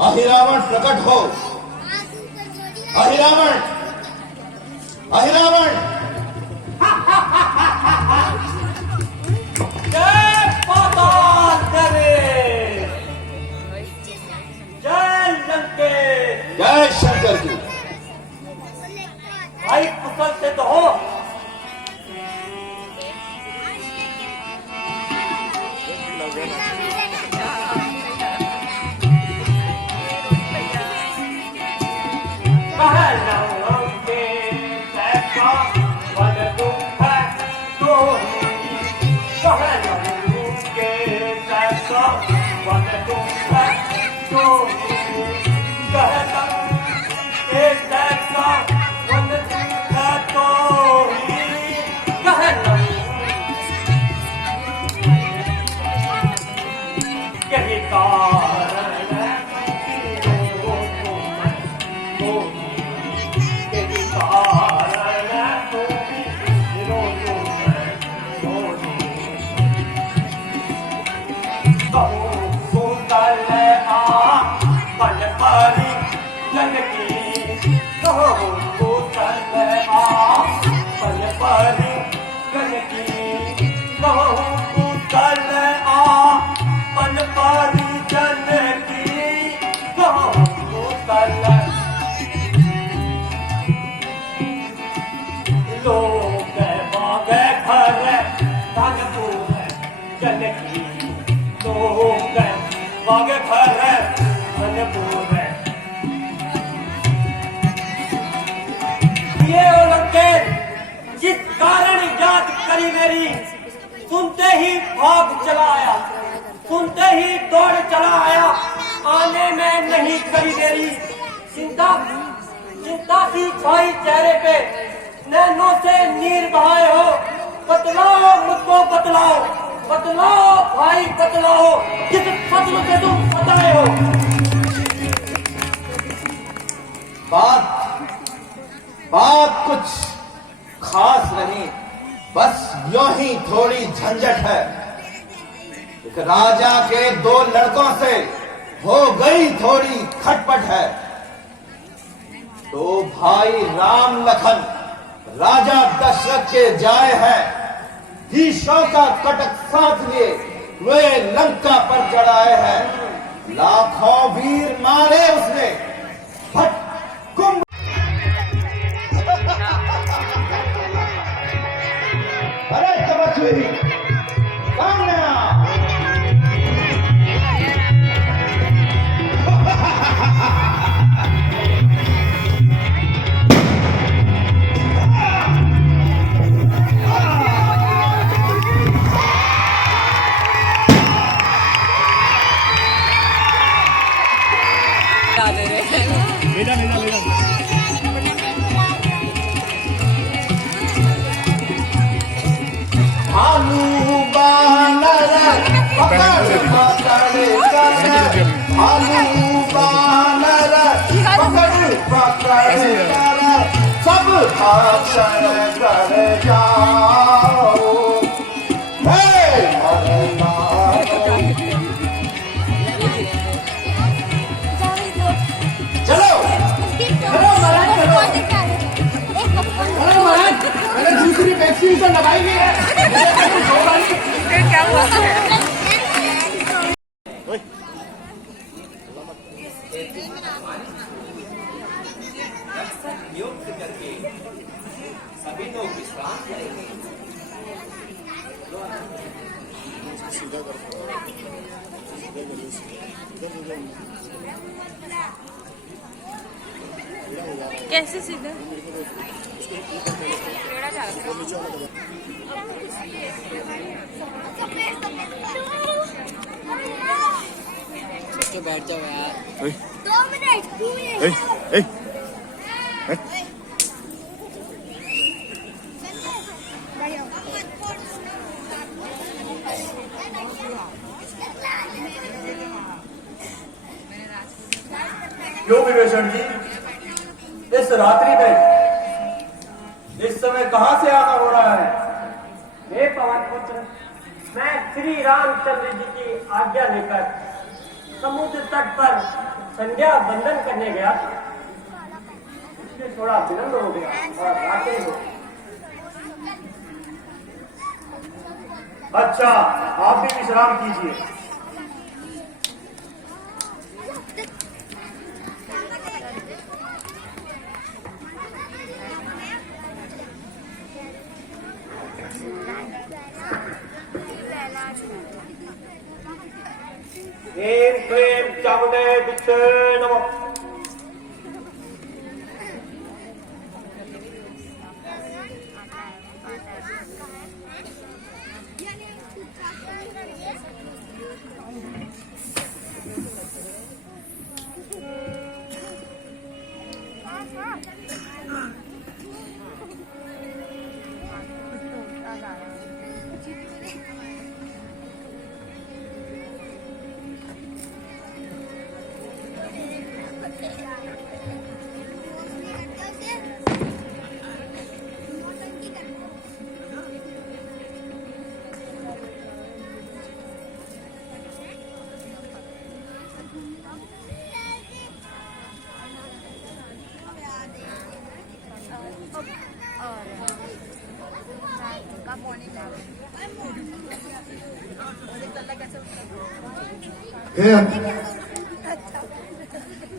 अहिरावण प्रकट हो। अहिरावण, अहिरावण। जय पाताल नरेश, जय लंकेश, जय शंकर की। भाई कुशल से तो हो। जिस कारण याद करी मेरी, सुनते ही भाग चला आया, सुनते ही दौड़ चला आया, आने में नहीं करी देरी। चिंता चिंता सी छाई चेहरे पे, नैनों से नीर बहाए हो। बतलाओ मुझको बतलाओ, बतलाओ भाई बतलाओ, किस फजल से तुम बताए हो। बात कुछ खास नहीं, बस यूं ही थोड़ी झंझट है। एक राजा के दो लड़कों से हो गई थोड़ी खटपट है। तो भाई राम लखन राजा दशरथ के जाए हैं, धीशों का कटक साथ लिए वे लंका पर चढ़ाए हैं। लाखों वीर मारे उसने, भट कुंभ। अरे तवज्जो, सामने आ। आलू बानर पकड़ पकड़ कर, आलू बानर पकड़ पकड़ कर, सब भाषण कर जाओ। चलो मैंने दूसरी वैक्सीन तो लगाई नहीं है। क्या हुआ? नियुक्त करके सभी लोग विश्राम करेंगे। कैसे सीधा तो बैठ जाओ यार। 2 मिनट। क्यों विभीषण जी, इस रात्रि में इस समय कहां से आना हो रहा है? हे पवन पुत्र, मैं श्री रामचंद्र जी की आज्ञा लेकर समुद्र तट पर संध्या बंदन करने गया, इसलिए थोड़ा विलंब हो गया और रातें हो गई। अच्छा, आप भी विश्राम कीजिए। ह्रीं क्लीं चामुंडे विद्महे नमः।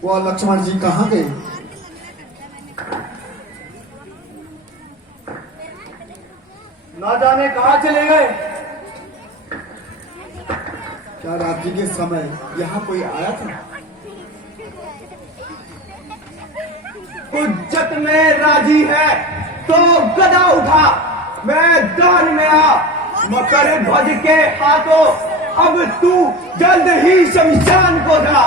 वो लक्ष्मण जी कहाँ गए? ना जाने कहाँ चले गए। क्या रात्रि के समय यहाँ कोई आया था? हुज्जत में राजी है तो गदा उठा, मैदान में आ। मकर ध्वज के हाथों अब तू जल्द ही शमशान को जा।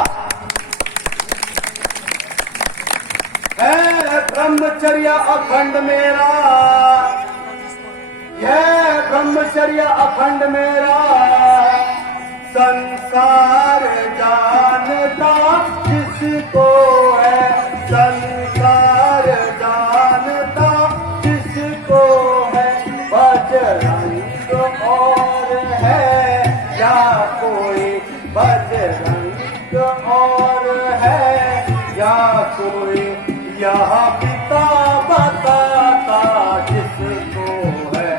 है ब्रह्मचर्य अखंड मेरा, यह ब्रह्मचर्य अखंड मेरा। संसार जानता जिसको है, संसार जानता जिसको है। बजरंग और है क्या कोई, बजरंग और है या कोई। यह पिता बताता जिसको है।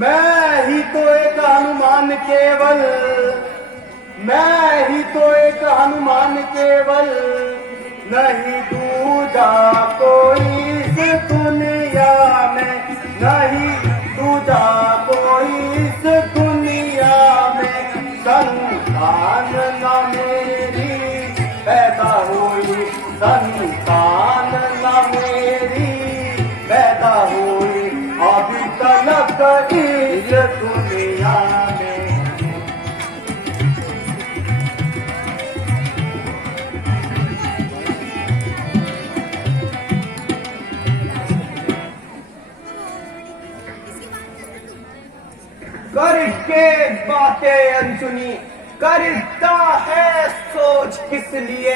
मैं ही तो एक हनुमान केवल, मैं ही तो एक हनुमान केवल। नहीं दूजा कोई इस दुनिया में, नहीं दूजा कोई इस दुनिया में। संतान न मेरी पैदा हुई, संतान न मेरी पैदा हुई। अभी तलक इस दुनिया में। करके बातें अनसुनी करता है सोच किस लिए।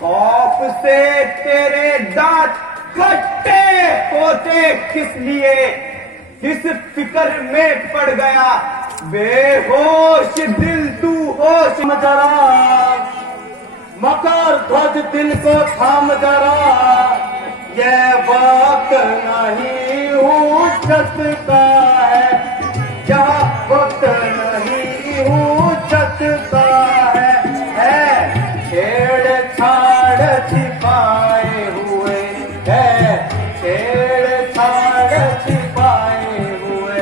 खौफ से तेरे दांत खट्टे होते किस लिए। किस फिक्र में पड़ गया बेहोश दिल तू होश। जरा मकर ध्वज दिल को थाम जरा। यह वक्त नहीं हुज्जत का है, यह वक्त नहीं हुज्जत का है। छेड़छाड़ छिपाए हुए है, छेड़छाड़ छिपाए हुए।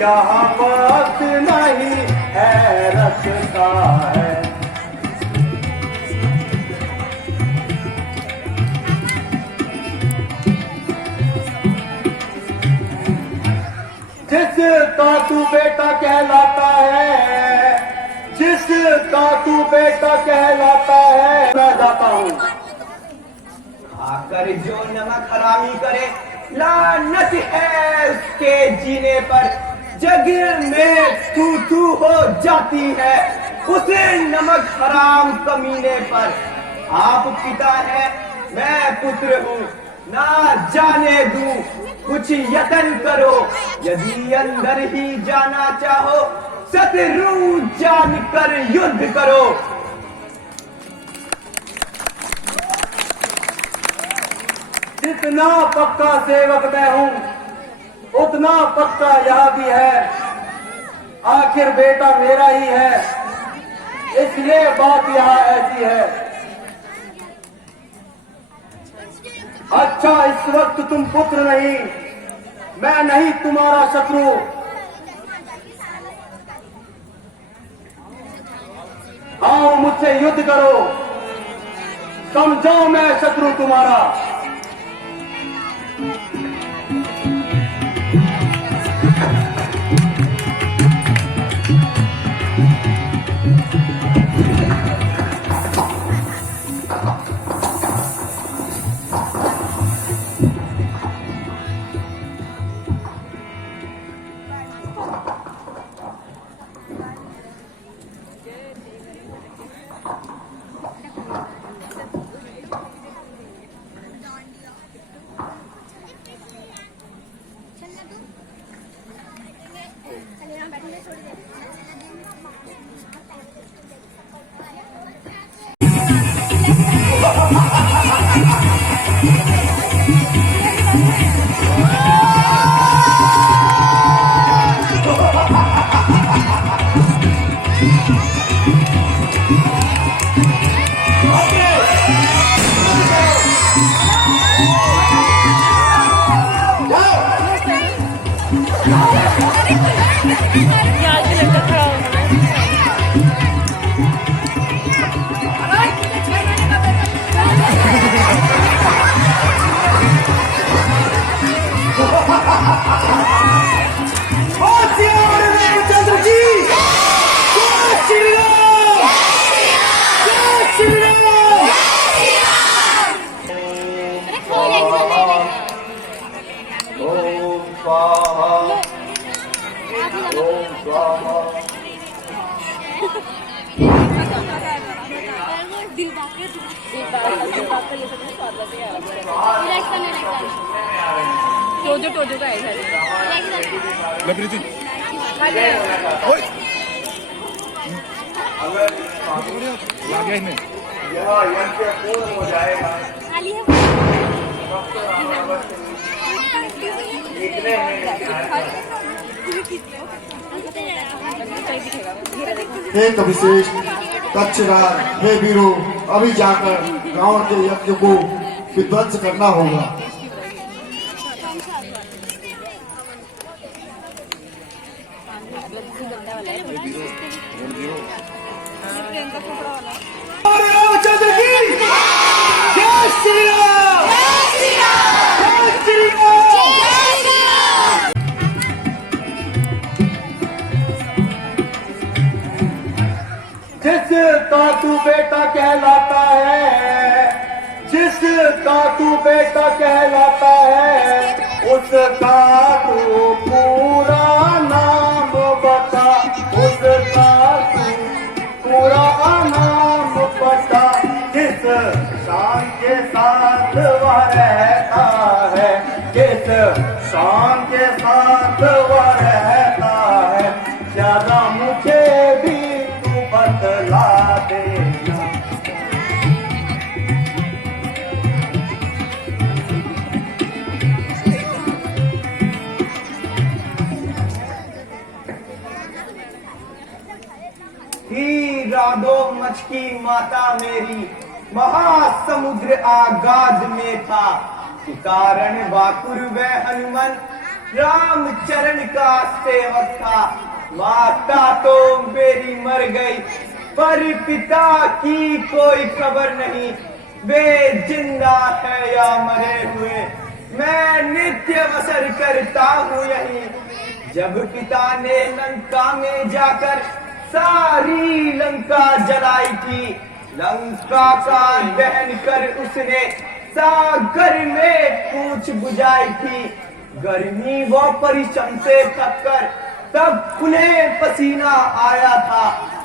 यह वक्त नहीं हैरत का है। जिसका तू बेटा कहलाता है, जिसका तू बेटा कहलाता है। मैं जाता हूँ। खाकर जो नमक हरामी करे लानत है उसके जीने पर। जग में तू हो जाती है उसे नमक हराम कमीने पर। आप पिता है मैं पुत्र हूँ, ना जाने दूं, कुछ यत्न करो, यदि अंदर ही जाना चाहो, शत्रु जानकर युद्ध करो। जितना पक्का सेवक मैं हूं, उतना पक्का यह भी है। आखिर बेटा मेरा ही है, इसलिए बात यहां ऐसी है। अच्छा, इस वक्त तुम पुत्र नहीं, मैं नहीं तुम्हारा शत्रु। आओ मुझसे युद्ध करो, समझो मैं शत्रु तुम्हारा। यहाँ के लड़का खड़ा होना ओम स्वाहा, ओम स्वाहा। टोजो टोजो का है यह यज्ञ पूर्ण हो जाएगा, हे कविश्रेष्ठ कच्छराज, हे वीरों, अभी जाकर रावण के यज्ञ को विध्वंस करना होगा। रामचंद्र की जय श्री राम, जय श्री राम। जिसका तू बेटा कहलाता है, जिसका तू बेटा कहलाता है, उसका तू पूरा नाम बता, उसका तू पूरा नाम बता। किस शान के साथ वह रहता है, किस शान के साथ वह रहता है, ज्यादा मुझे भी तू बतला देना। ही राधो मच की माता मेरी, महासमुद्र आगाध में था, कारण वाकुर व हनुमान राम चरण का सेवक था। माता तो मेरी मर गई, पर पिता की कोई खबर नहीं, वे जिंदा है या मरे हुए, मैं नित्य बसर करता हूँ यही। जब पिता ने लंका में जाकर सारी लंका जलाई थी, लंका का दहन कर उसने सागर में पूछ बुझाई थी। गर्मी व परिश्रम से थक कर तब उन्हें पसीना आया था,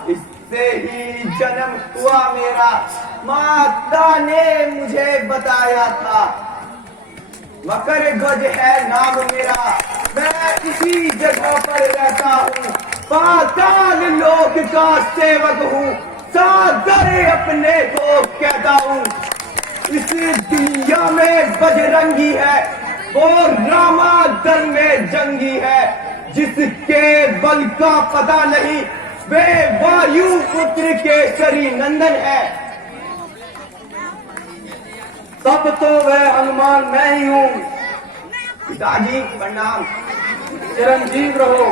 इससे ही जन्म हुआ मेरा, माता ने मुझे बताया था। मकर ध्वज है नाम मेरा, मैं इसी जगह पर रहता हूँ, पाताल लोक का सेवक हूँ, सादर अपने को कहता हूँ। इस दुनिया में बजरंगी है, वो रामा दल में जंगी है, जिसके बल का पता नहीं वे वायु पुत्र केसरी नंदन है। तब तो वह हनुमान मैं ही हूँ। पिताजी प्रणाम। चिरंजीव रहो।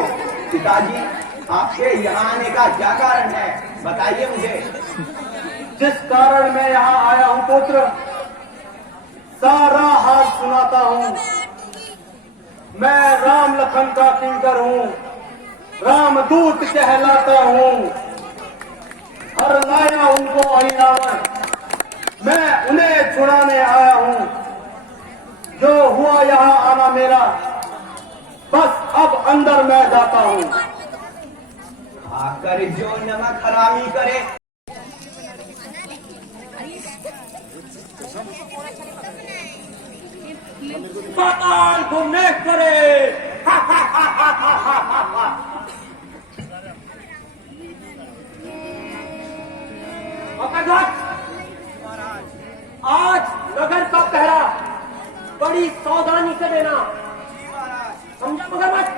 पिताजी आपके यहाँ आने का क्या कारण है, बताइए मुझे। जिस कारण मैं यहाँ आया हूँ पुत्र, सारा हाल सुनाता हूँ। मैं राम लखन का किंकर हूँ, रामदूत कहलाता हूँ। हर लाया उनको अहिरावण, मैं उन्हें छुड़ाने आया हूँ। जो हुआ यहाँ आना मेरा, बस अब अंदर मैं जाता हूँ। आकर जो नमक हरामी करे, पाताल को न करे। आज नगर का पहरा बड़ी सावधानी से देना, समझा मगरमच्छ?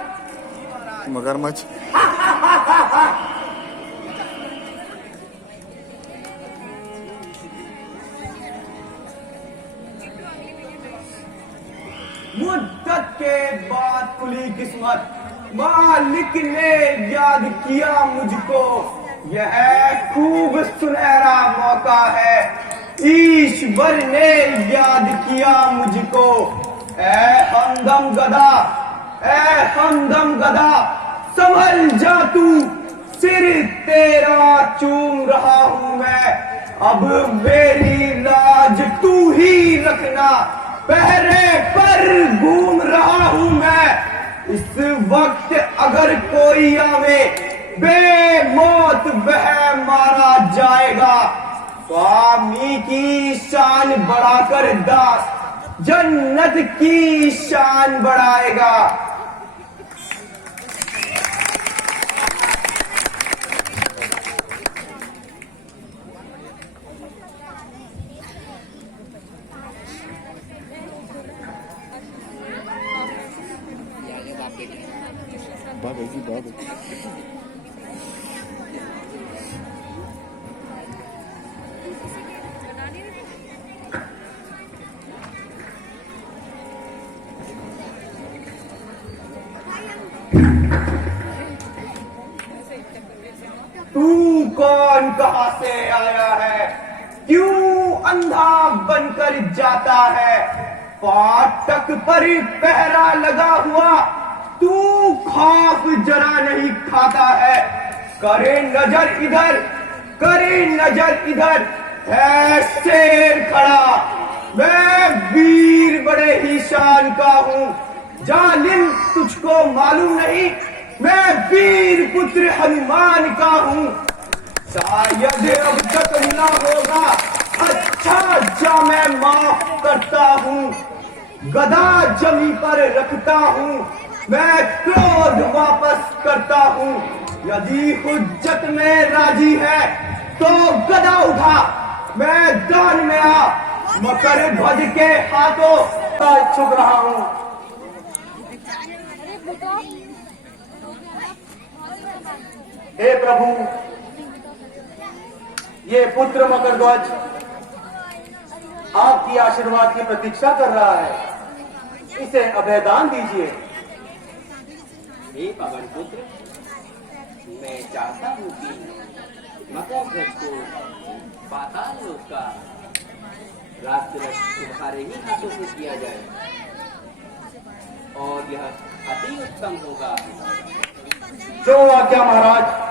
मगरमच्छ मुद्दत के बाद खुली किस्मत, मालिक ने याद किया मुझको। यह खूब सुनहरा मौका है, ईश्वर ने याद किया मुझको। ऐ हमदम गदा, ऐ हमदम गदा, संभल जा तू, सिर तेरा चूम रहा हूं मैं। अब मेरी लाज तू ही रखना, पहरे पर घूम रहा हूं मैं। इस वक्त अगर कोई आवे, बेमौत वह मारा जाएगा। स्वामी की शान बढ़ाकर दास जन्नत की शान बढ़ाएगा। तू कौन, कहां से आया है, क्यों अंधा बनकर जाता है। फाटक पर पहरा लगा हुआ, तू खौफ जरा नहीं खाता है। करे नजर इधर, करे नजर इधर, है शेर खड़ा। मैं वीर बड़े ही शान का हूँ, जालिम तुझको मालूम नहीं, मैं वीर पुत्र हनुमान का हूँ। शायद अब तक ना होगा, अच्छा जा मैं माफ करता हूँ। गदा जमी पर रखता हूँ, मैं क्रोध वापस करता हूँ। यदि हुज्जत में राजी है तो गदा उठा, मैदान में आ, मकर ध्वज के हाथों छुप रहा हूँ। हे प्रभु, ये पुत्र मकरध्वज आपकी आशीर्वाद की प्रतीक्षा कर रहा है, इसे अभयदान दीजिए। हे पवन पुत्र, मैं चाहता हूँ कि मकरध्वज को पाताल लोक का राजतिलक तुम्हारे ही हाथों से किया जाए, और यह अति उत्तम होगा। जो आज्ञा महाराज।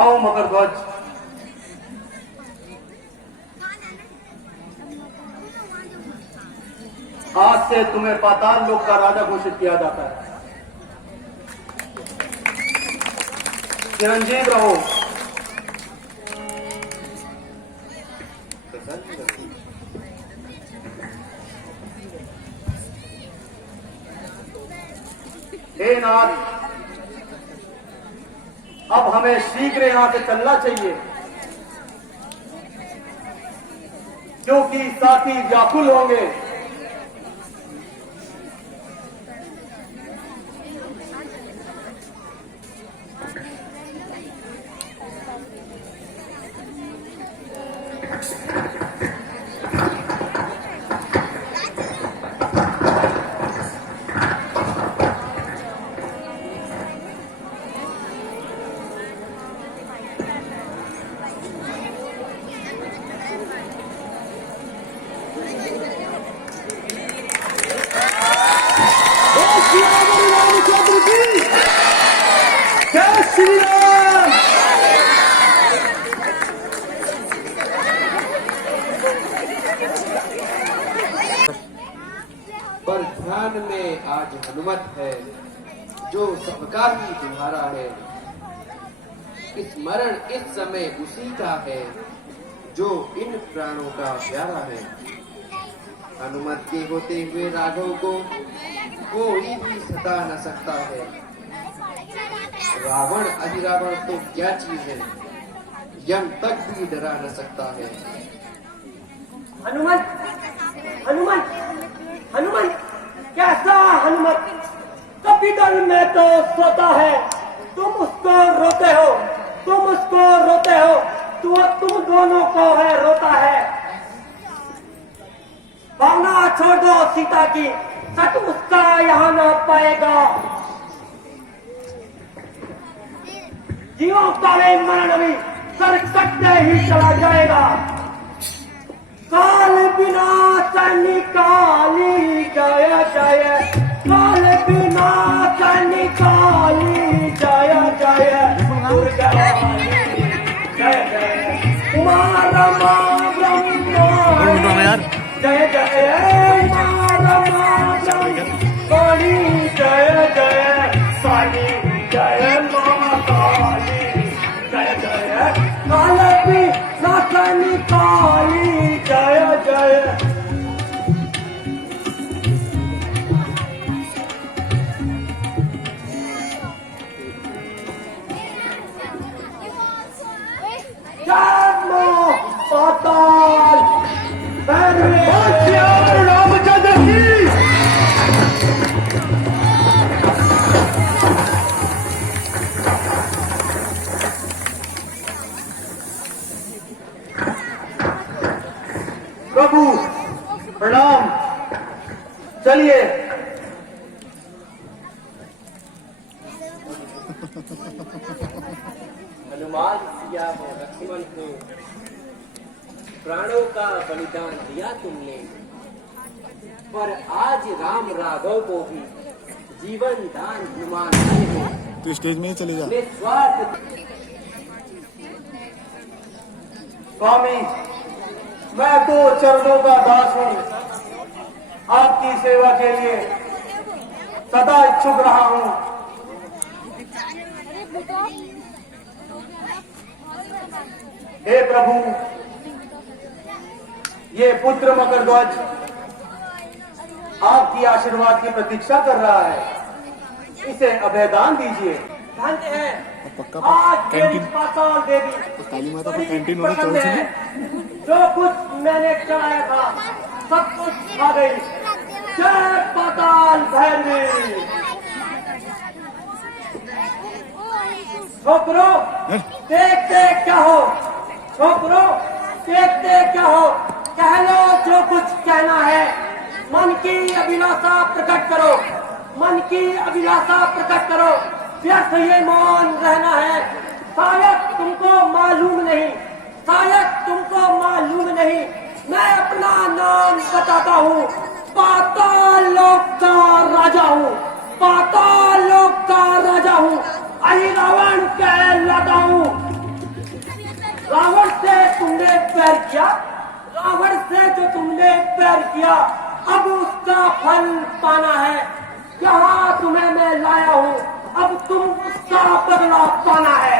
आओ मकरध्वज, आज से तुम्हें पाताल लोक का राजा घोषित किया जाता है। चिरंजीव रहो। हे नाथ, अब हमें शीघ्र यहां से चलना चाहिए, क्योंकि साथी व्याकुल होंगे। जय श्री राम। पर ध्यान में आज हनुमत है, जो सबका ही तुम्हारा है। स्मरण इस समय उसी का है, जो इन प्राणों का प्यारा है। हनुमत के होते हुए राघव को कोई भी सता न सकता है। रावण अधिरावण तो क्या चीज है, यम तक भी डरा न सकता है। हनुमत, हनुमत, हनुमत, कैसा हनुमत? कपितल में तो सोता है, तुम उसको रोते हो, तुम उसको रोते हो, तुम दोनों को है रोता है। भावना छोड़ दो सीता की, सच उसका यहाँ न पाएगा। जीवों का वे मरण भी सर कटते ही चला जाएगा। काल बिना निकाली जय जय, काल बिना निकाली जय जय, दुर्गा जय जय, उमा रमा ब्रह्मा जय जय, उमा रमा ब्रह्मणी जय जय, काली जय मां काली जय जय, काल बिना निकाली जय जय। पाताल रामचंद्र की प्रभु प्रणाम। चलिए। हनुमान सिया व लक्ष्मण को प्राणों का बलिदान दिया तुमने, पर आज राम राघव को भी जीवन दान हनुमान दिए हो। तो स्टेज में ही चले जा। निस्वार्थ स्वामी, मैं तो चरणों का दास हूँ, आपकी सेवा के लिए सदा इच्छुक रहा हूँ। हे प्रभु, ये पुत्र मकरध्वज आपकी आशीर्वाद की प्रतीक्षा कर रहा है, इसे अभयदान दीजिए। धन्य है पक्का आज मेरी कैंटीन पाताल देवी, काली माता को कैंटीन बड़ी होना पसंद चाहिए। है। जो कुछ मैंने चढ़ाया था सब कुछ खा गई। जय पाताल भैरवी। छोकरो देखते क्या हो, छोकरो देखते क्या हो, कह लो जो कुछ कहना है। मन की अभिलाषा प्रकट करो, मन की अभिलाषा प्रकट करो। व्यर्थ ये मौन रहना है। शायद तुमको मालूम नहीं, शायद तुमको मालूम नहीं, मैं अपना नाम बताता हूँ। पाताल लोक का राजा हूँ, पाताल लोक का राजा हूँ, अहिरावण कहलाता हूँ। किया, अब उसका फल पाना है। यहाँ तुम्हें मैं लाया हूँ, अब तुम उसका बदला पाना है।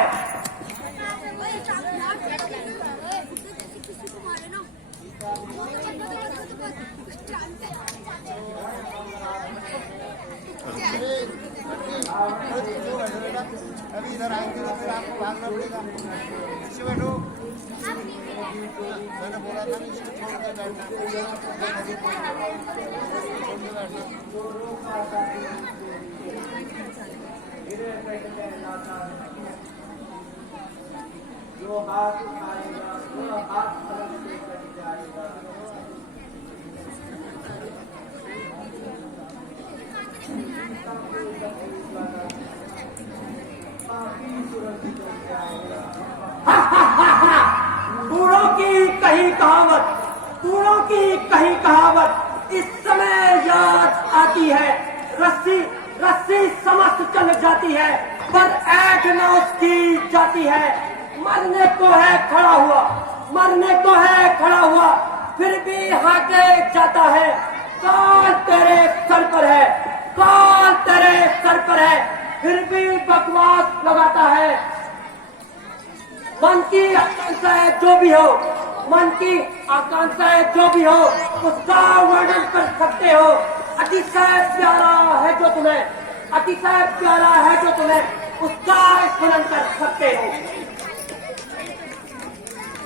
अभी इधर आएंगे तो फिर आपको भागना पड़ेगा। नीचे बैठो। मैंने बोला था इसको छोड़ के बैठना। जो हाथ उठाएगा वो हाथ पलट के कट जाएगा। बूढ़ों की कही कहावत, बूढ़ों की कही कहावत इस समय याद आती है। रस्सी रस्सी समस्त चल जाती है, पर ऐठ न उसकी जाती है। मरने को है खड़ा हुआ, मरने को है खड़ा हुआ, फिर भी हाके जाता है। काल तेरे सर पर है, काल तेरे सर पर है, फिर भी बकवास लगाता है। मन की आकांक्षाएं जो भी हो, मन की आकांक्षाएं जो भी हो, उसका वर्णन कर सकते हो। अतिशय प्यारा है जो तुम्हें, अतिशय प्यारा है जो तुम्हें, उसका स्मरण कर सकते हो।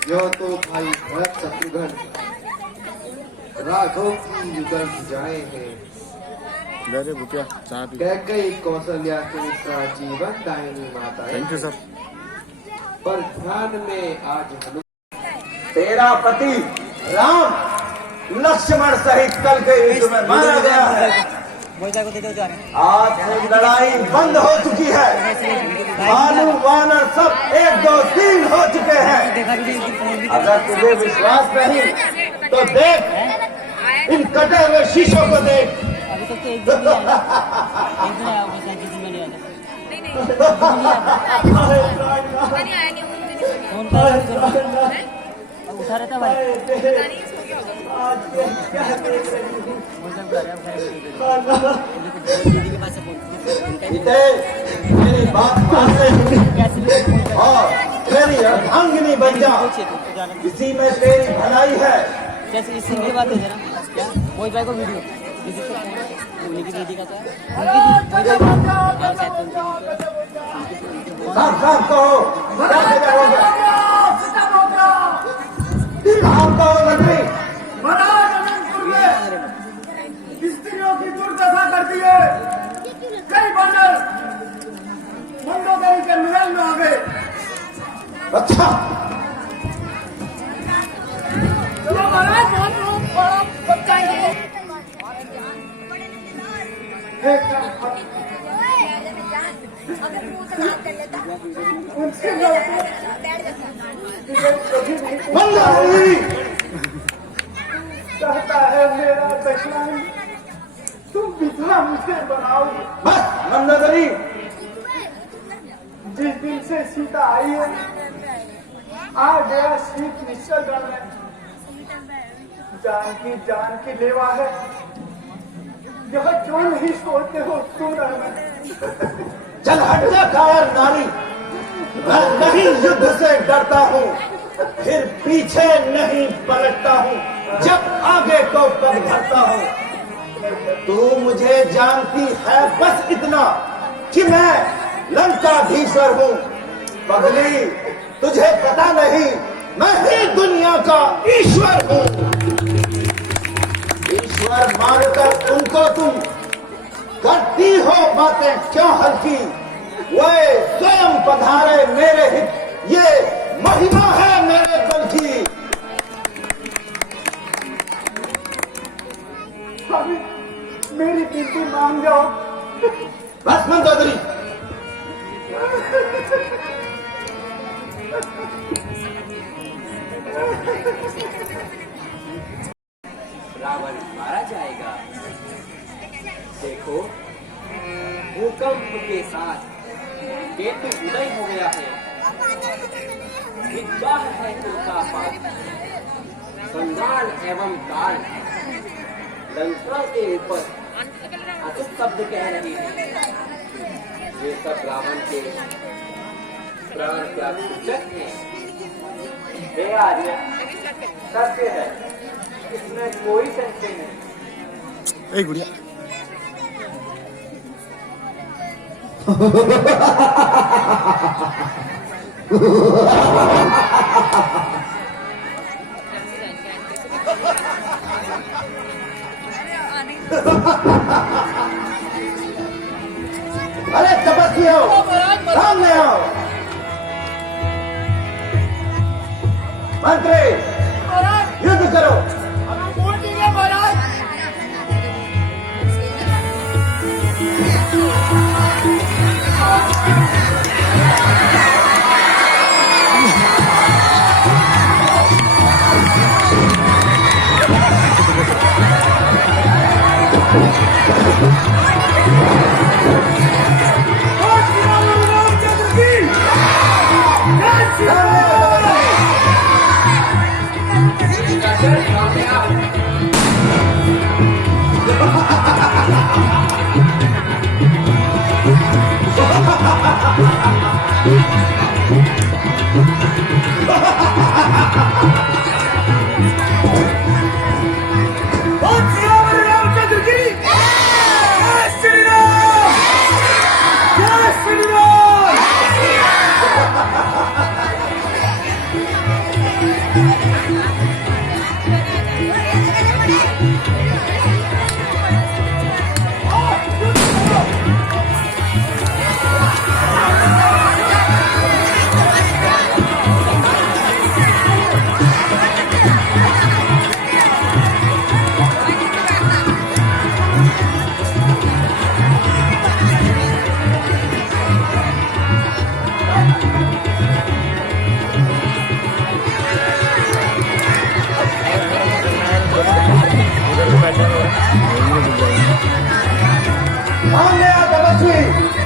यह तो भाई भरत शत्रुघ्न राघव की युगल जाए हैं। कैकेयी कौशल्या सुमित्रा जीवन दायिनी माता। Thank you sir. पर ध्यान में आज तेरा पति राम लक्ष्मण सहित कल के युद्ध में मारा गया है। आज से लड़ाई बंद हो चुकी है। भालू वानर सब 1 2 3 हो चुके हैं। अगर तुझे विश्वास नहीं तो देख, इन कटे हुए शीशों को देख। अभी तक तो एक दिन नहीं आया, एक दिन आया होगा शायद, जिस दिन नहीं आता। फोन पर अब उठा रहता भाई। मेरी बात मान ले और मेरी अर्धांगिनी बन जा, इसी में तेरी भलाई है। कैसे इससे ये बात है जरा क्या मोहित भाई को वीडियो उनकी दीदी का साफ साफ कहो, साफ कहो मंत्री। स्त्रियों की दुर्दशा करती है। कई बंदर मंदोदरी के महल में आ गए। अच्छा, मंदोदरी कहता है मेरा दशनान तुम विधवा मुझे बनाओ। बस मंदोदरी, जिस दिन से सीता आई है आ गया शीत निश्चल गण में। जान की लेवा है, यह क्यों नहीं सोचते हो तुम रण में। चल हट जा कायर नारी। मैं नहीं युद्ध से डरता हूँ, फिर पीछे नहीं पलटता हूँ, जब आगे को पग भरता हूँ। तू मुझे जानती है बस इतना कि मैं लंकाधीश्वर हूँ। पगली, तुझे पता नहीं मैं ही दुनिया का ईश्वर हूँ। ईश्वर मानकर उनको तुम करती हो बातें क्यों हल्की। वे स्वयं पधारे मेरे हित, ये महिमा है मेरे बल की। स्वामी मेरी विनती मान जाओ। बस मंदोदरी, रावण मारा जाएगा। देखो, भूकंप के साथ केतु उदय हो गया है। विद्वान है उनका पाठ, संगाल एवं काल लंका के ऊपर अचूक शब्द कह रही है। ये सब रावण के प्राण त्याग सूचक है। हे आर्य, सत्य है, इसमें कोई संशय नहीं। ए गुड़िया अरे तपस्वियों, सामने आओ। मंत्री, युद्ध करो।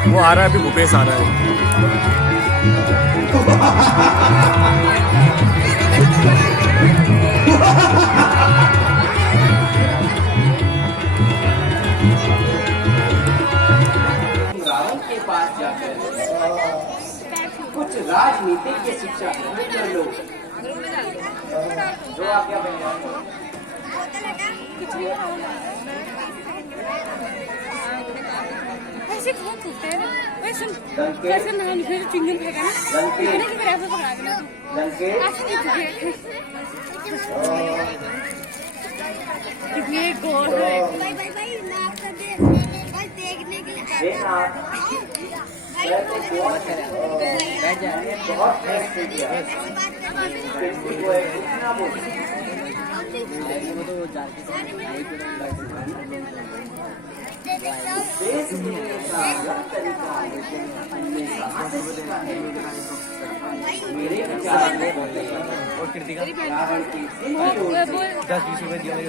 वो आ रहा है, अभी भूपेश आ रहा है। रावण के पास जाकर कुछ राजनीतिक की शिक्षा ग्रहण कर लो। जो आज्ञा भैया। ऐसे कौन पूछता है ना? वैसे वैसे ना हम फिर चिंगम फेंका ना। मैंने कि मेरे ऐसे पकड़ा देना। ऐसे नहीं चुके। कितने गोल है। भाई माफ कर दे। बस देखने के लिए। बैठ जा। बहुत फ्रेश हो गया। वो इतना बोल। तो देश जीने का यह तरीका मेरे विचार में और कृतिका रावण की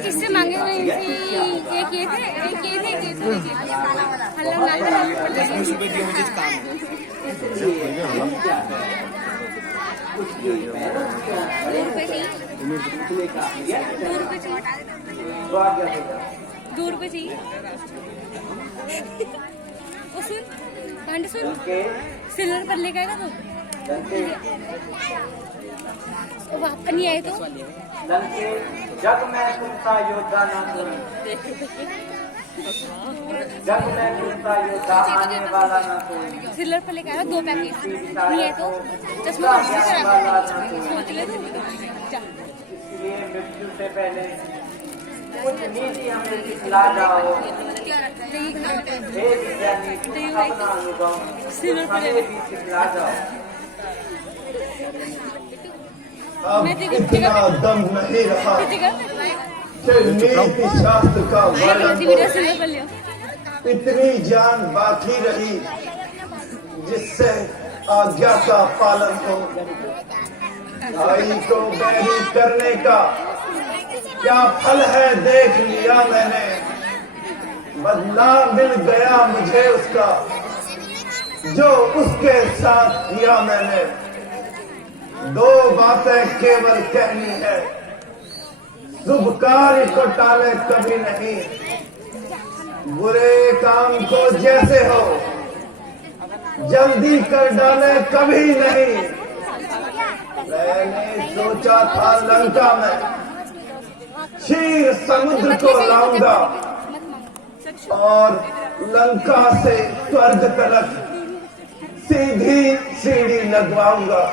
किससे मांगे हुए एक ये थे हल्ला ना 20 रुपए दिए मुझे इस काम में। उसके पैरों के बड़े टूटने का ₹2 चाहिए। ओ सुन, पांडे सुन, सिल्वर पर लेके आएगा तो वापस नहीं आए तो लंके जग में कुत्ता योद्धा ना कोई, जग में कुत्ता योद्धा आने वाला ना कोई। सिल्वर पर लेके आएगा 2 पैकेट नहीं है तो चश्मा सोच ले जा। इसलिए मृत्यु से पहले कुछ नीति हमें सिखला जाओ। हे विद्यार्थी, अपना अनुभव हमें भी सिखला जाओ। अब इतना दम नहीं रहा कि नीति शास्त्र का वर्णन हो। इतनी जान बाकी रही जिससे आज्ञा का पालन हो। भाई को बैरी करने का क्या फल है देख लिया मैंने, बदनाम मिल गया मुझे उसका जो उसके साथ किया मैंने। 2 बातें केवल कहनी है, शुभ कार्य को टाले कभी नहीं, बुरे काम को जैसे हो जल्दी कर डाले कभी नहीं। मैंने सोचा था लंका में क्षीर समुद्र को लाऊंगा और लंका से स्वर्ग तक सीधी सीढ़ी लगवाऊंगा,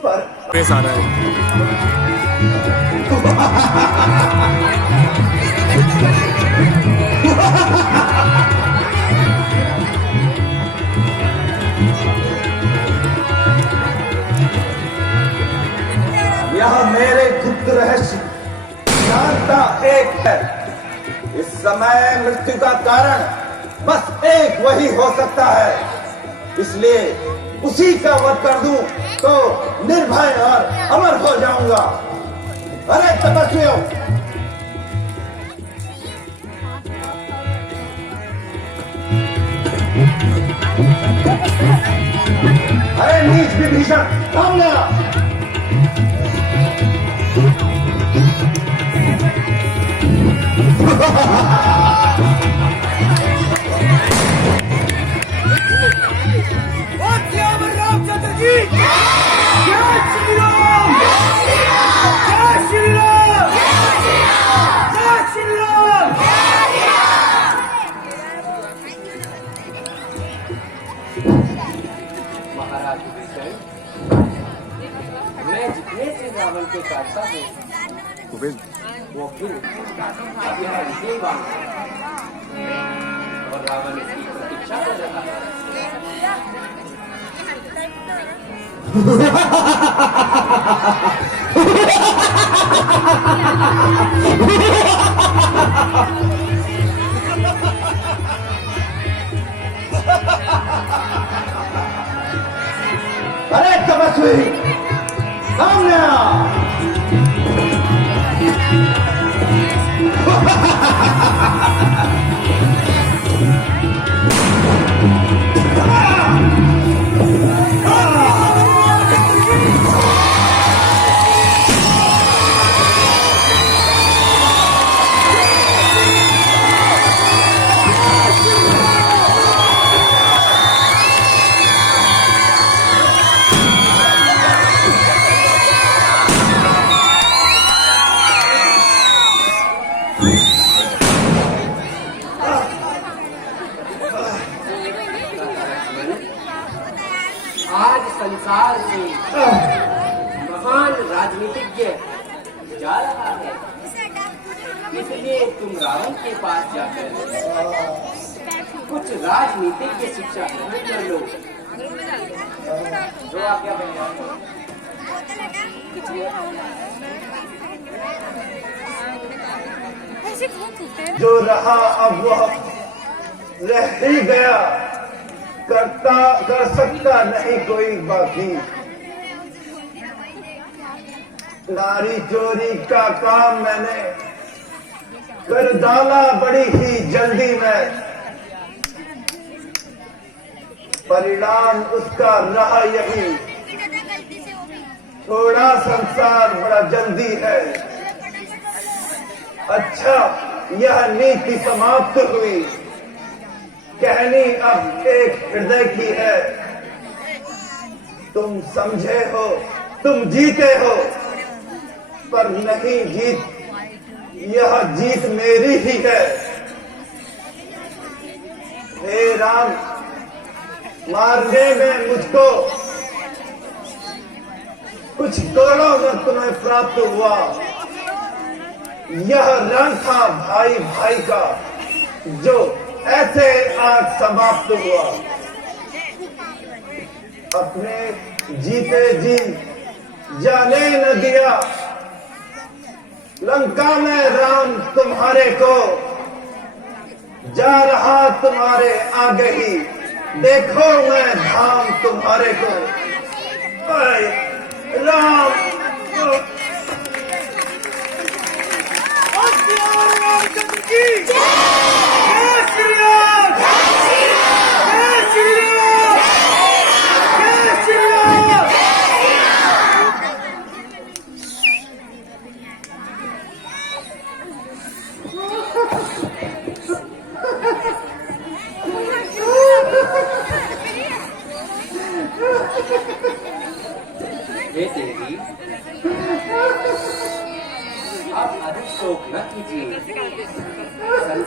पर यह मेरे गुप्त रहस्य जानता एक है। इस समय मृत्यु का कारण बस एक वही हो सकता है, इसलिए उसी का वध कर दूं तो निर्भय और अमर हो जाऊंगा। अरे तपस्वियों, अरे नीच विभीषण सामने आ। रामचंद्र जी, जय श्री राम, जय श्री राम, जय श्री राम। महाराज विभीषण, मैं जितने से रावण को काटता हूँ वो फिर और रावण इसकी प्रतीक्षा कर रहा है। अरे तपस्वी सामने आ। आज संसार में महान राजनीतिज्ञ जा रहा है, इसलिए तुम रावण के पास जाकर कुछ राजनीतिक की शिक्षा ग्रहण कर लो। जो आज्ञा भैया। जो रहा अब वह रह ही गया, कर सकता नहीं कोई बाकी। नारी चोरी का काम मैंने कर डाला बड़ी ही जल्दी में, परिणाम उसका रहा यही, थोड़ा संसार बड़ा जल्दी है। अच्छा, यह नीति समाप्त हुई, कहनी अब एक हृदय की है। तुम समझे हो, तुम जीते हो, पर नहीं जीत, यह जीत मेरी ही है। हे राम, मारने में मुझको कुछ दोनों में तुम्हें प्राप्त हुआ। यह रण था भाई भाई का, जो ऐसे आज समाप्त हुआ। अपने जीते जी जाने न दिया, लंका में राम तुम्हारे को, जा रहा तुम्हारे आगे ही, देखो मैं धाम तुम्हारे को। राम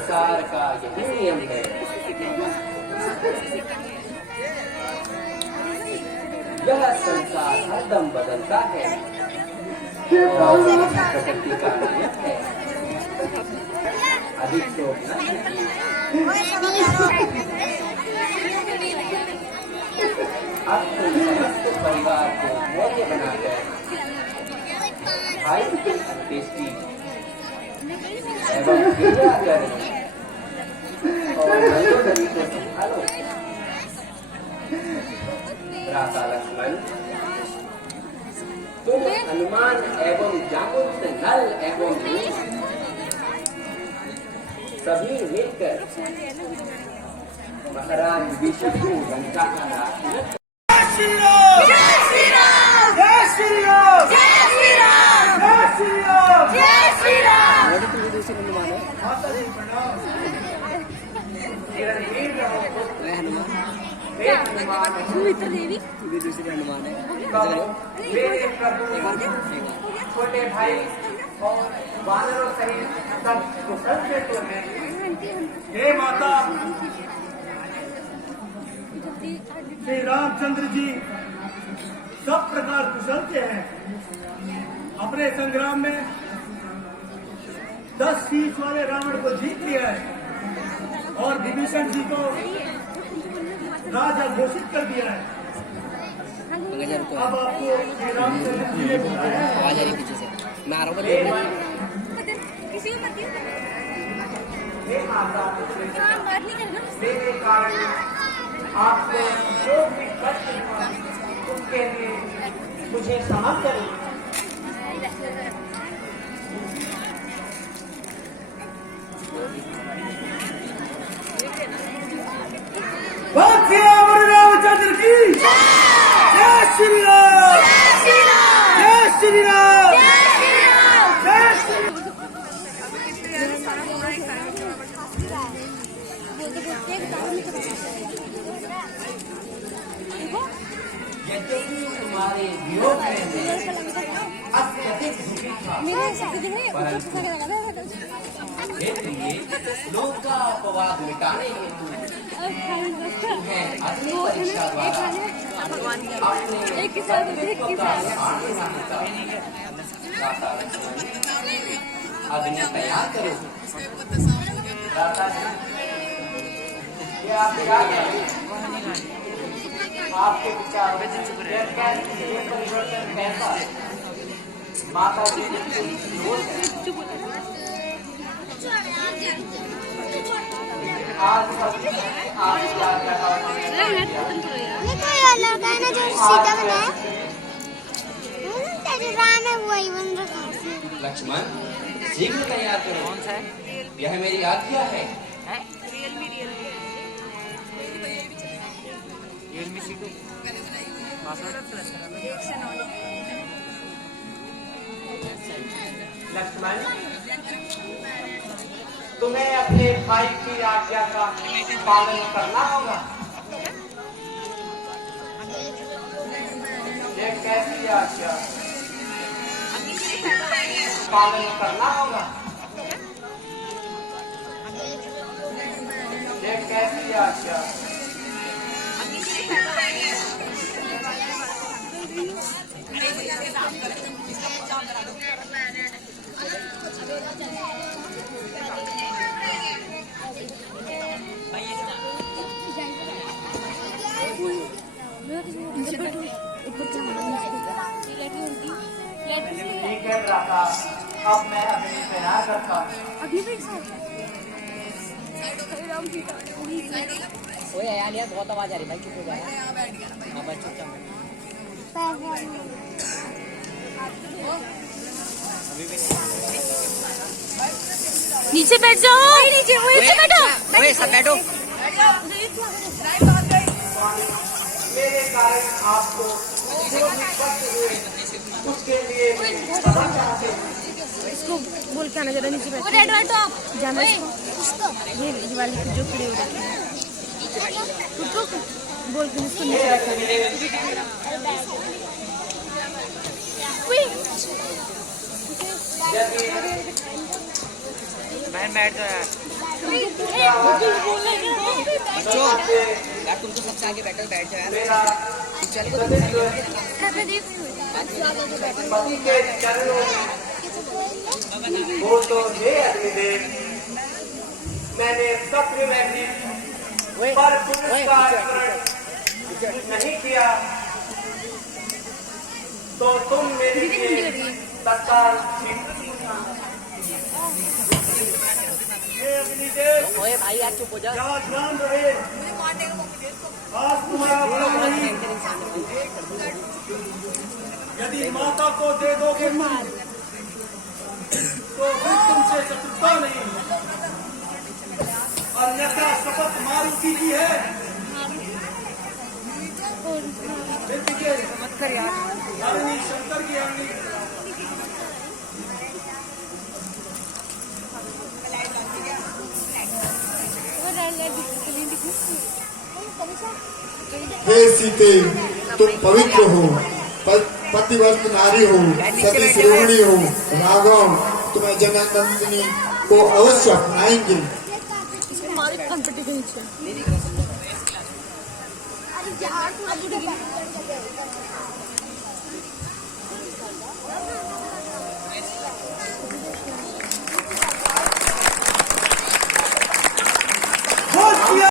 संसार का यही नियम है। यह संसार हरदम बदलता है और प्रकृति का नियम है। अधिक शोक न अपने समस्त परिवार को मौर्य बनाकर भाई की अंत्येष्टि एवं क्रिया करें और नंदोदरी को संभालो। भ्राता लक्ष्मण, तुम हनुमान एवं जागृत नल एवं नीच सभी मिलकर महाराज विभीषण को लंका का नाश सुमित्रा देवी दूसरी हनुमान है। मेरे प्रभु छोटे भाई और वानरों सहित सब कुशल से तो हैं। हे माता, श्री रामचंद्र जी सब प्रकार कुशल के हैं। अपने संग्राम में 10 शीश वाले रावण को जीत लिया है और विभीषण जी को राजा घोषित कर दिया है। अब आपको श्री रामचंद्र जी ने बुलाया है। आवाज आ रही पीछे से, मैं आ रहा हूँ। किसी को मत हे माता, बात नहीं करना। मेरे कारण आपको जो भी कष्ट हुआ उसके लिए मुझे क्षमा करें। रामचंद्र की जय श्री राम, जय श्री राम, जय श्री यद्यपि तुम्हारे वियोग में अत्यधिक दुखी था, लेकिन ये लोक का अपवाद मिटाने हेतु तुम्हें अग्नि परीक्षा द्वारा अपने व्यक्तित्व का निर्माण करना होगा। दाता लक्ष्मण, अग्नि तैयार करो। दाता जी, ये आप क्या करें? आपके विचार ये परिवर्तन कैसा? माता जी आज आप क्या लड़का है ना जो सीता बनाया, तेरे राम है वही बन रखा है। लक्ष्मण, शीघ्र तैयार करो। कौन सा है? यह मेरी आज्ञा है। लक्ष्मण, तुम्हें अपने भाई की आज्ञा का पालन करना होगा। ये कैसी आज्ञा? पालन करना होगा। ये कैसी आज्ञा? ठीक है भ्राता, अब मैं अग्नि तैयार करता हूँ। अभी भी साथ ओए यार यार बहुत आवाज आ रही भाई, चुप हो जा। हाँ भाई चुपचाप नीचे बैठ जाओ। नीचे बैठो। ओए सब बैठो। मेरे कारण आपको जो भी कष्ट हुए उसके लिए क्षमा चाहते हैं। इसको बोल के आना जरा, नीचे बैठो। जाना इसको। ये वाली जो खड़ी हो रही है, बोल के इसको नीचे रखना। बहन बैठ जाओ यार। बच्चों यार तुम तो सबसे आगे बैठ जाओ यार। मेरा पति के चरणों में वो तो हे अग्निदेव, मैंने स्वप्न में भी पर पुरुष का स्मरण नहीं किया, तो तुम मेरे लिए तत्काल ओए भाई यार चुप हो जा। ध्यान रहे, आज तुम्हारा बड़ा नहीं, यदि माता को दे दोगे तो फिर तुमसे शत्रुता नहीं, अन्यथा शपथ मारुति की है। धरणी शंकर की अग्नि हे सीते, तुम पवित्र हो, पतिव्रत नारी हो, सती शिरोमणि हो। राघव तुम्हें जननंदिनी को अवश्य अपनाएंगे। कंपटीशन